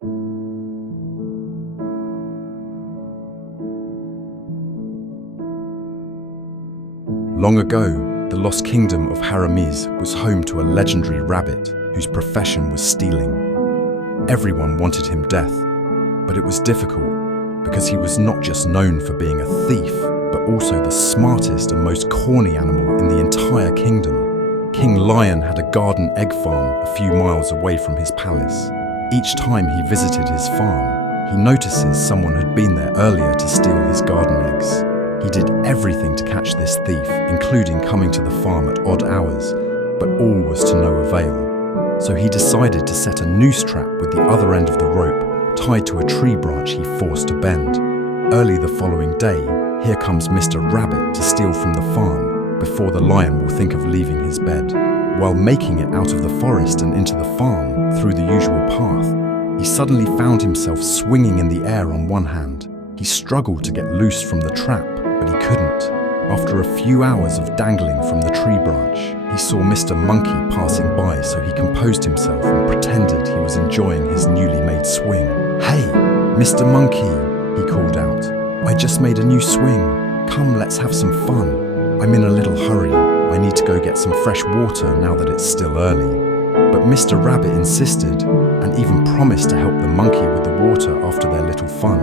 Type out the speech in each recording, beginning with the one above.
Long ago, the lost kingdom of Haramis was home to a legendary rabbit whose profession was stealing. Everyone wanted him death, but it was difficult because he was not just known for being a thief, but also the smartest and most corny animal in the entire kingdom. King Lion had a garden egg farm a few miles away from his palace. Each time he visited his farm, he notices someone had been there earlier to steal his garden eggs. He did everything to catch this thief, including coming to the farm at odd hours, but all was to no avail. So he decided to set a noose trap with the other end of the rope tied to a tree branch he forced to bend. Early the following day, here comes Mr. Rabbit to steal from the farm before the lion will think of leaving his bed. While making it out of the forest and into the farm through the usual path, he suddenly found himself swinging in the air on one hand. He struggled to get loose from the trap, but he couldn't. After a few hours of dangling from the tree branch, he saw Mr. Monkey passing by, so he composed himself and pretended he was enjoying his newly made swing. "Hey, Mr. Monkey," he called out. "I just made a new swing. Come, let's have some fun. I'm in a little hurry. I need to go get some fresh water now that it's still early." But Mr. Rabbit insisted and even promised to help the monkey with the water after their little fun.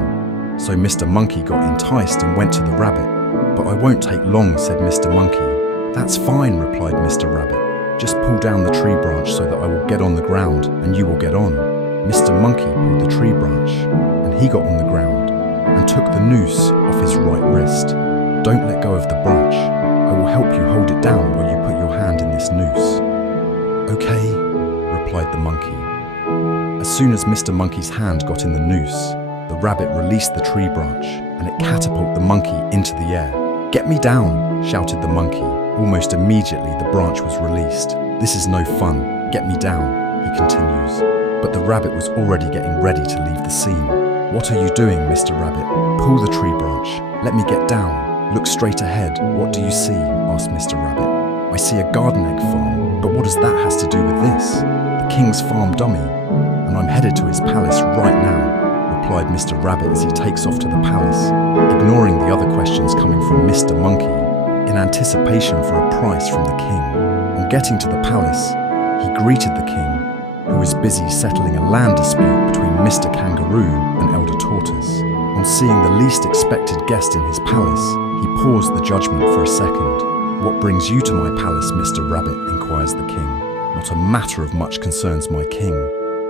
So Mr. Monkey got enticed and went to the rabbit. "But I won't take long," said Mr. Monkey. "That's fine," replied Mr. Rabbit. "Just pull down the tree branch so that I will get on the ground and you will get on." Mr. Monkey pulled the tree branch and he got on the ground and took the noose off his right wrist. "Don't let go of the branch. I will help you hold it down while you put your hand in this noose." "Okay," replied the monkey. As soon as Mr. Monkey's hand got in the noose, the rabbit released the tree branch and it catapulted the monkey into the air. "Get me down," shouted the monkey. Almost immediately the branch was released. "This is no fun. Get me down," he continues. But the rabbit was already getting ready to leave the scene. "What are you doing, Mr. Rabbit? Pull the tree branch. Let me get down. Look straight ahead. What do you see?" asked Mr. Rabbit. "I see a garden egg farm, but what does that have to do with this? The king's farm dummy, and I'm headed to his palace right now," replied Mr. Rabbit as he takes off to the palace, ignoring the other questions coming from Mr. Monkey, in anticipation for a prize from the king. On getting to the palace, he greeted the king, who was busy settling a land dispute between Mr. Kangaroo and Elder Tortoise. On seeing the least expected guest in his palace, he paused the judgment for a second. "What brings you to my palace, Mr. Rabbit?" inquires the king. "Not a matter of much concerns my king.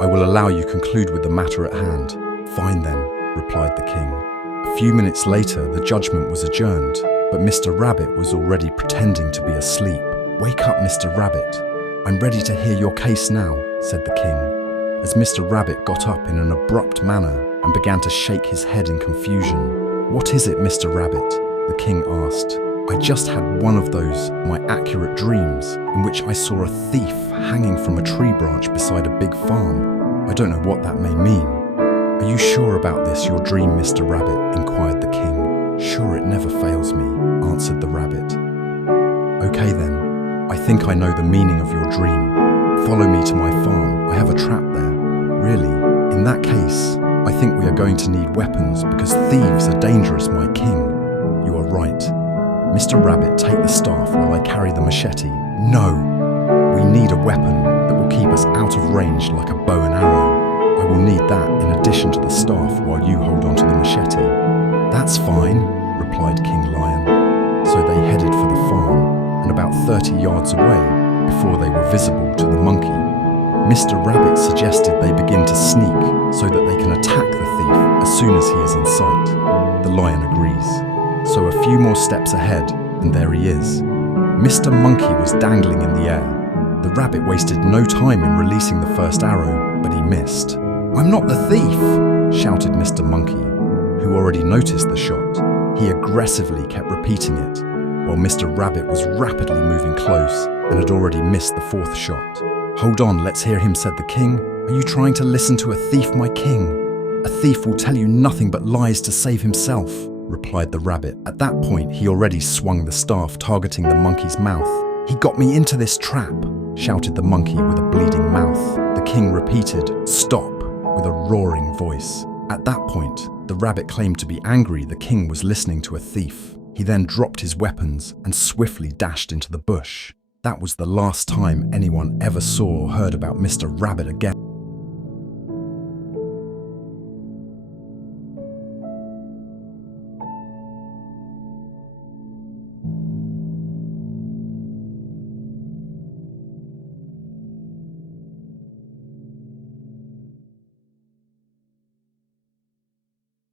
I will allow you conclude with the matter at hand." "Fine then," replied the king. A few minutes later, the judgment was adjourned, but Mr. Rabbit was already pretending to be asleep. "Wake up, Mr. Rabbit. I'm ready to hear your case now," said the king, as Mr. Rabbit got up in an abrupt manner and began to shake his head in confusion. "What is it, Mr. Rabbit?" the king asked. "I just had one of those, my accurate dreams, in which I saw a thief hanging from a tree branch beside a big farm. I don't know what that may mean." "Are you sure about this, your dream, Mr. Rabbit?" inquired the king. "Sure, it never fails me," answered the rabbit. "Okay then, I think I know the meaning of your dream. Follow me to my farm, I have a trap there." "Really? In that case, I think we are going to need weapons because thieves are dangerous, my king." "You are right. Mr. Rabbit, take the staff while I carry the machete." "No, we need a weapon that will keep us out of range like a bow and arrow. I will need that in addition to the staff while you hold on to the machete." "That's fine," replied King Lion. So they headed for the farm, and about 30 yards away, before they were visible to the monkey, Mr. Rabbit suggested they begin to sneak so that they can attack the thief as soon as he is in sight. The lion agrees. So a few more steps ahead, and there he is. Mr. Monkey was dangling in the air. The rabbit wasted no time in releasing the first arrow, but he missed. "I'm not the thief!" shouted Mr. Monkey, who already noticed the shot. He aggressively kept repeating it, while Mr. Rabbit was rapidly moving close and had already missed the fourth shot. "Hold on, let's hear him," said the king. "Are you trying to listen to a thief, my king? A thief will tell you nothing but lies to save himself," replied the rabbit. At that point, he already swung the staff, targeting the monkey's mouth. "He got me into this trap," shouted the monkey with a bleeding mouth. The king repeated, "Stop. with a roaring voice. At that point, the rabbit claimed to be angry the king was listening to a thief. He then dropped his weapons and swiftly dashed into the bush. That was the last time anyone ever saw or heard about Mr. Rabbit again.